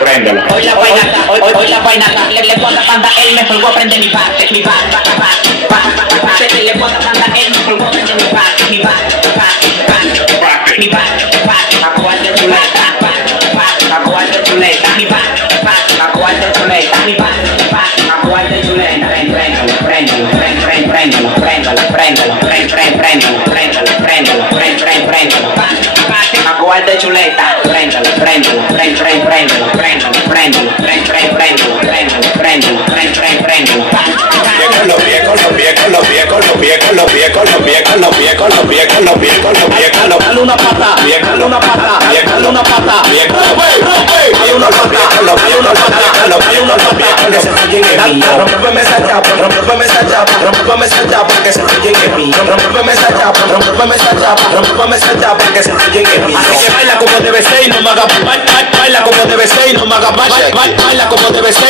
préndelo. Hoy la vaina, le puedo banda él, me voy a prender mi parte, le puedo banda él, me voy a prender mi parte, a cuarto de chuleta, a cuarto de chuleta, a cuarto de chuleta, a cuarto de chuleta, a cuarto de chuleta, dale una pata, dale una pata, dale una pata, rompeme esa chapa, rompeme esa chapa, rompeme esa chapa, que se enfoquen en mí, rompeme esa chapa, rompeme esa chapa, rompeme esa chapa, que se enfoquen en mí. Así que baila como debe ser y no me haga baila como debe ser y no me haga baila como debe ser.